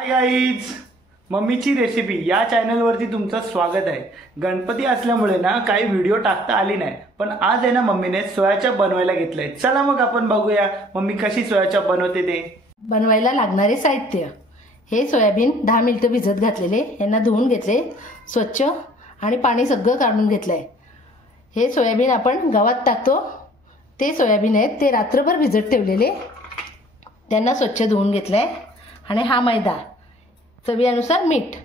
Hi guys, मम्मीची recipe या चॅनलवरती तुमचं स्वागत आहे। गणपती असल्यामुळे ना काही व्हिडिओ टाकता आली नाही, पण आज आहे ना मम्मीने सोयाचाप बनवायला घेतलंय। चला मग आपण बघूया मम्मी कशी सोयाचाप बनवते ते। बनवायला लागणारे साहित्य, हे सोयाबीन 10 मिनिटं भिजत घातलेले, यांना धुवून घेतले स्वच्छ आणि पाणी सगळं काढून घेतलंय। हे सोयाबीन आपण गव्हात टाकतो ते सोयाबीन आहेत, ते रात्रभर भिजत ठेवलेले, त्यांना स्वच्छ धुवून घेतलंय। आणि हा मैदा, चवीनुसार मीठ।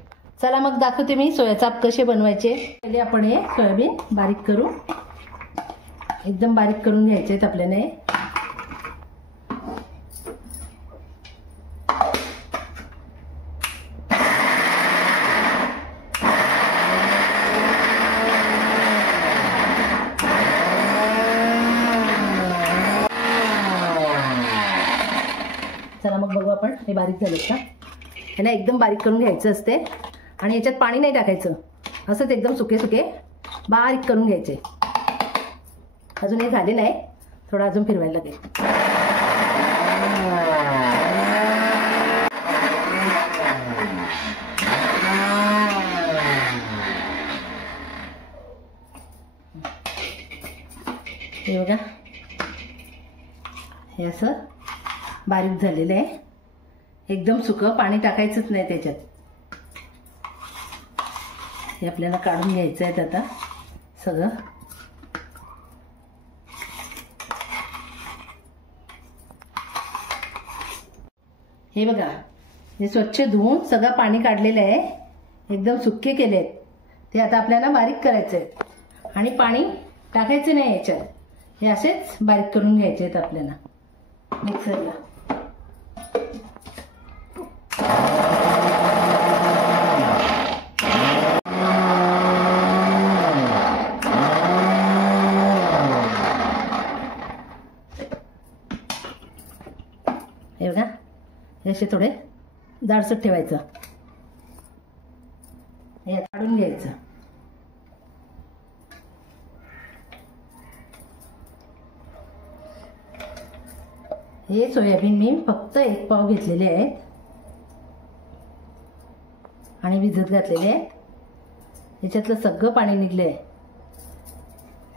चला मग दाखवते मी सोयाचाप कसे बनवायचे। पहिले आपण हे सोयाबीन बारीक करू, एकदम बारीक करून घ्यायचे आहेत आपल्याला। चला मग बघू आपण हे बारीक झाले का। ह्याला एकदम बारीक करून घ्यायचं असते आणि याच्यात पाणी नाही टाकायचं, असंच एकदम सुके सुके बारीक करून घ्यायचे। अजून हे झाले नाही, थोडं अजून फिरवायला लागेल। हे बघा, हे असं बारीक झालेलं आहे, एकदम सुकं, पाणी टाकायचंच नाही त्याच्यात। हे आपल्याला काढून घ्यायचं आहे आता सगळं। हे बघा, हे स्वच्छ धुवून सगळं पाणी काढलेलं आहे, एकदम सुके केलेत। ते आता आपल्याला बारीक करायचं आहे आणि पाणी टाकायचं नाही याच्यात, हे असेच बारीक करून घ्यायचे आहेत आपल्याला मिक्सरला। हे बघा, हे असे थोडे जाडसर ठेवायचं, हे काढून घ्यायचं। हे सोयाबीन मी फक्त 1 पाव घेतलेले आहेत आणि भिजत घातलेले आहेत। ह्याच्यातलं सगळं पाणी निघलंय,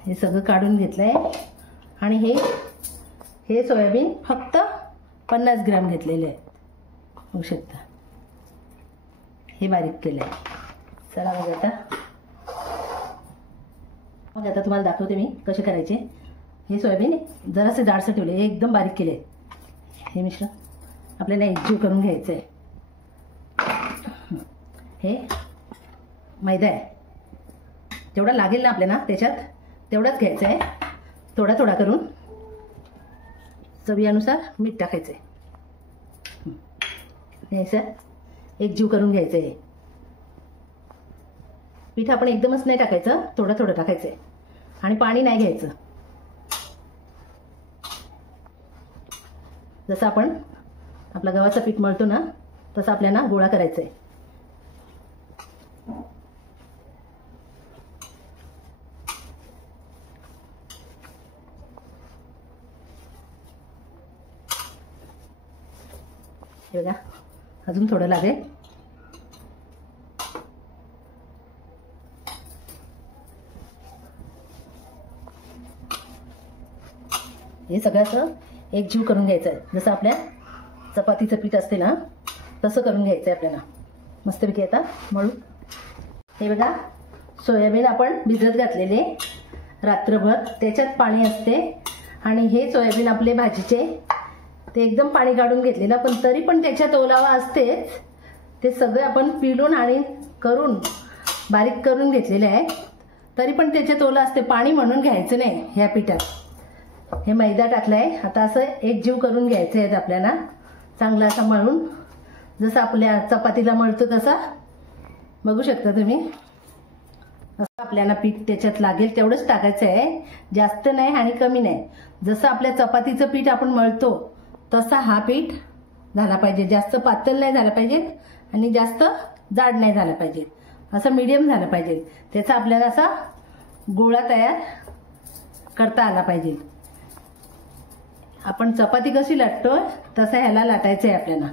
हे सगळं काढून घेतलंय। आणि हे सोयाबीन फक्त 50 ग्रॅम घेतलेले आहेत, बघू शकता, हे बारीक केलंय। चला मग आता तुम्हाला दाखवते मी कसे करायचे। हे सोयाबीन जरासे जाडसर ठेवले, हे एकदम बारीक केले। हे मिश्रण आपल्याला एकजीव करून घ्यायचं आहे। हे मैदा आहे, जेवढा लागेल ना आपल्याला त्याच्यात तेवढाच घ्यायचं आहे, थोडा थोडा करून। चवीनुसार मीठ टाकायचं आहे, हे असं एकजीव करून घ्यायचं आहे। पीठ आपण एकदमच नाही टाकायचं, थोडं थोडं टाकायचं आहे आणि पाणी नाही घ्यायचं। जसं आपण आपला गव्हाचं पीठ मळतो ना, तसं आपल्याला गोळा करायचा आहे। हे बघा, अजून थोडं लागेल। हे सगळं असं एकजीव करून घ्यायचं आहे, जसं आपल्या चपातीचं पीठ असते ना तसं करून घ्यायचं आहे आपल्याला मस्तपैकी। आता मळू। हे बघा, सोयाबीन आपण भिजत घातलेले रात्रभर, त्याच्यात पाणी असते आणि हे सोयाबीन आपले भाजीचे ते एकदम पाणी काढून घेतलेलं, पण तरी पण त्याच्यात ओलावा असतेच। ते सगळे आपण पिळून आणि करून बारीक करून घेतलेले आहे, तरी पण त्याच्यात ओला असते, पाणी म्हणून घ्यायचं नाही ह्या पिठात। हे मैदा टाकलाय, आता असं एकजीव करून घ्यायचं आहे आपल्याला, चांगलं असं मळून, जसं आपल्या चपातीला मळतो तसा। बघू शकता तुम्ही, असं आपल्याला पीठ त्याच्यात लागेल तेवढंच टाकायचं आहे, जास्त नाही आणि कमी नाही। जसं आपल्या चपातीचं पीठ आपण मळतो तसा हा पीठ झाला पाहिजे, जास्त पातळ नाही झाला पाहिजे आणि जास्त जाड नाही झाला पाहिजे, असं मीडियम झालं पाहिजे। त्याचा आपल्याला असा गोळा तयार करता आला पाहिजे। आपण चपाती कशी लाटतो तसा ह्याला लाटायचं आहे आपल्याला।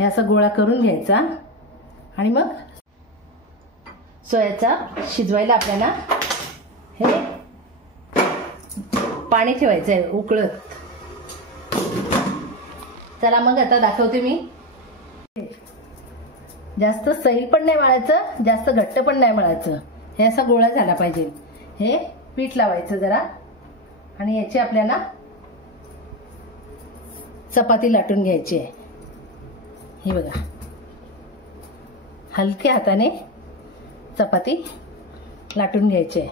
हे असा गोळा करून घ्यायचा आणि मग सोयाचा शिजवायला आपल्याला हे पाणी ठेवायचं आहे उकळत. चला मग आता दाखवते मी. जास्त सैल पण नाही मळायचं, जास्त घट्ट पण नाही मळायचं. हे असा गोळा झाला पाहिजे. हे पीठ लावायचं जरा आणि याची आपल्याला चपाती लाटून घ्यायची आहे. हे बघा, हलक्या हाताने चपाती लाटून घ्यायची आहे.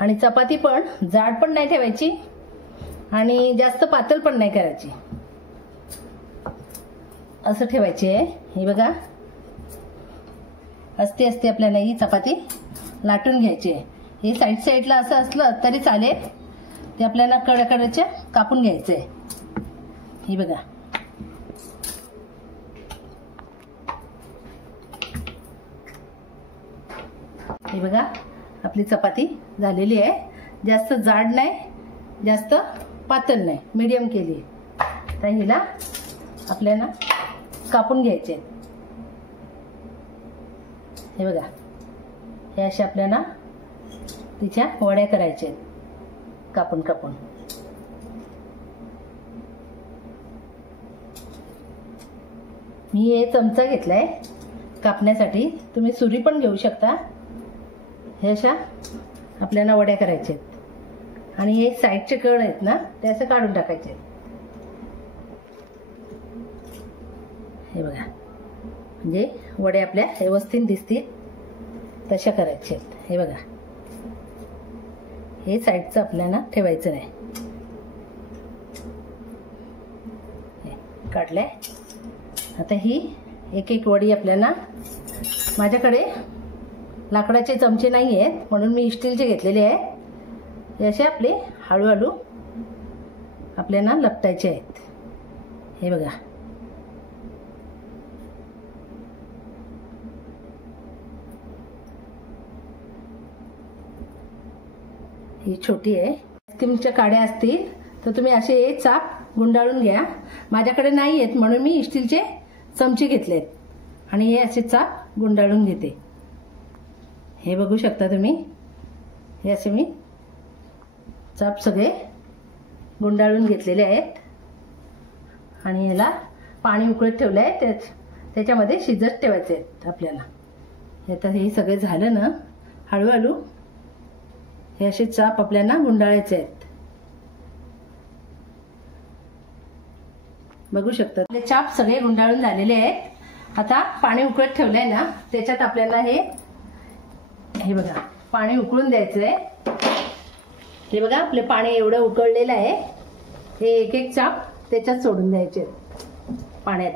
आणि चपाती पण जाड पण नाही ठेवायची आणि जास्त पातळ पण नाही करायची, असं ठेवायची आहे. हे बघा, असते आपल्याला ही चपाती लाटून घ्यायची आहे. हे साईडला असं असलं तरी चालेल, ते आपल्याला कड्याच्या कापून घ्यायचं आहे. हे बघा, हे बघा आपली चपाती झालेली आहे. जास्त जाड नाही, जास्त पातळ नाही, मीडियम केली. तर हिला आपल्याला कापून घ्यायचे. हे बघा, हे अशा आपल्याला तिच्या वड्या करायच्या आहेत कापून कापून. मी हे चमचा घेतलाय कापण्यासाठी, तुम्ही सुरी पण घेऊ शकता. हे अशा आपल्याला वड्या करायच्या आहेत आणि हे साईडचे कण आहेत ना, ते असं काढून टाकायचे. हे बघा, म्हणजे वड्या आपल्या व्यवस्थित दिसतील तशा करायच्या आहेत. हे बघा, हे साईडचं आपल्याला ठेवायचं नाही. काढलंय. आता ही एक एक वडी आपल्याला, माझ्याकडे लाकडाचे चमचे नाही आहेत म्हणून मी स्टीलचे घेतलेले आहे. हे असे आपले हळूहळू आपल्याला लपटायचे आहेत. हे बघा, ही छोटी आहे. आईस्क्रीमच्या काड्या असतील तर तुम्ही असे चाप गुंडाळून घ्या. माझ्याकडे नाही आहेत म्हणून मी स्टीलचे चमचे घेतलेत आणि हे असे चाप गुंडाळून घेते. हे बघू शकता तुम्ही, हे असे मी चाप सगळे गुंडाळून घेतलेले आहेत आणि याला पाणी उकळत ठेवलं आहे. त्याच्यामध्ये शिजत ठेवायचे आहेत आपल्याला. आता हे सगळे झालं ना, हळूहळू हे असे चाप आपल्याला गुंडाळायचे आहेत. बघू शकता आपले चाप सगळे गुंडाळून झालेले आहेत. आता पाणी उकळत ठेवलंय ना, त्याच्यात आपल्याला हे बघा पाणी उकळून द्यायचंय. हे बघा आपले पाणी एवढं उकळलेलं आहे. हे एक एक चाप त्याच्यात सोडून द्यायचे पाण्यात.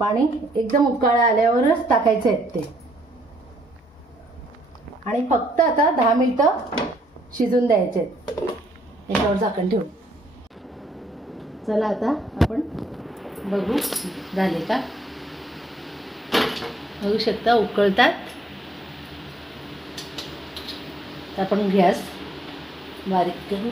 पाणी एकदम उकळा आल्यावरच टाकायचे आहेत ते आणि फक्त आता 10 मिनिटं शिजून द्यायचे आहेत याच्यावर झाकण ठेवून. चला आता आपण बघू झाले का. बघू शकता उकळतात. आपण गॅस बारीक करू.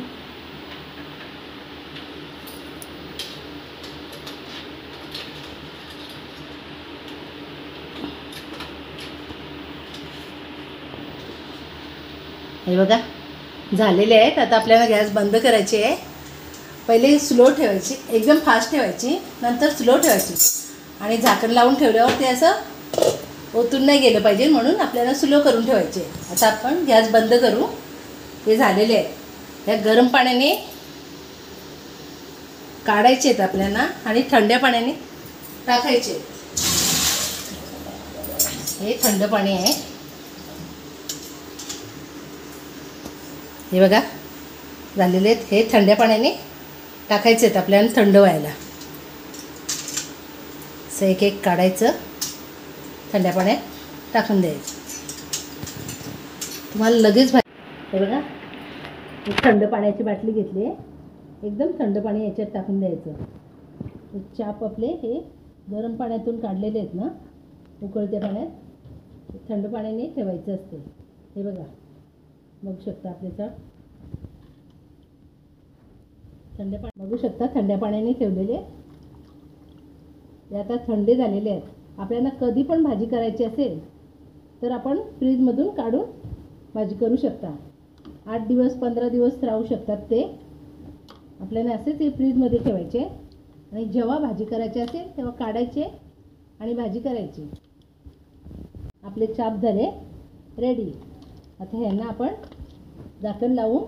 हे बघा झालेले आहेत. आता आपल्याला गॅस बंद करायची आहे. पहिले स्लो ठेवायची, एकदम फास्ट ठेवायची, नंतर स्लो ठेवायची आणि झाकण लावून ठेवल्यावर ते असं ओतून नाही गेलं पाहिजे म्हणून आपल्याला स्लो करून ठेवायचे. आता आपण गॅस बंद करू. हे झालेले आहेत. या गरम पाण्याने काढायचे आहेत आपल्याला आणि थंड पाण्याने टाकायचे. हे थंड पाणी आहे. हे बघा झालेले आहेत. हे थंड पाण्याने टाकायचे आहेत आपल्याला थंड व्हायला. असं एक एक काढायचं, थंड पाण्यात टाकून द्यायचं. तुम्हाला लगेच हे बघा थंड पाण्याची बाटली घेतली आहे. एकदम थंड पाणी याच्यात टाकून द्यायचं. चाप आपले हे गरम पाण्यातून काढलेले आहेत ना, उकळत्या पाण्यात थंड पाण्याने ठेवायचं असते. हे बघा, बघू शकता आपले चाप बघू शकता थंड्या पाण्याने ठेवलेले. ते आता थंडे झालेले आहेत. आपल्याला कधी पण भाजी करायची असेल तर आपण फ्रीजमधून काढून भाजी करू शकता. 8 दिवस 15 दिवस राहू शकतात ते. आपल्याला असेच हे फ्रीजमध्ये ठेवायचे आणि जेव्हा भाजी करायची असेल तेव्हा काढायचे आणि भाजी करायची. आपले चाप झाले रेडी. आता ह्यांना आपण झाकण लावून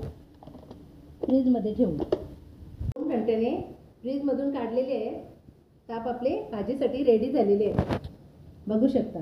फ्रीजमध्ये ठेवू. 2 घंट्याने फ्रीजमधून काढलेले आहे चाप आपले भाजीसाठी रेडी झालेले आहेत. बघू शकता.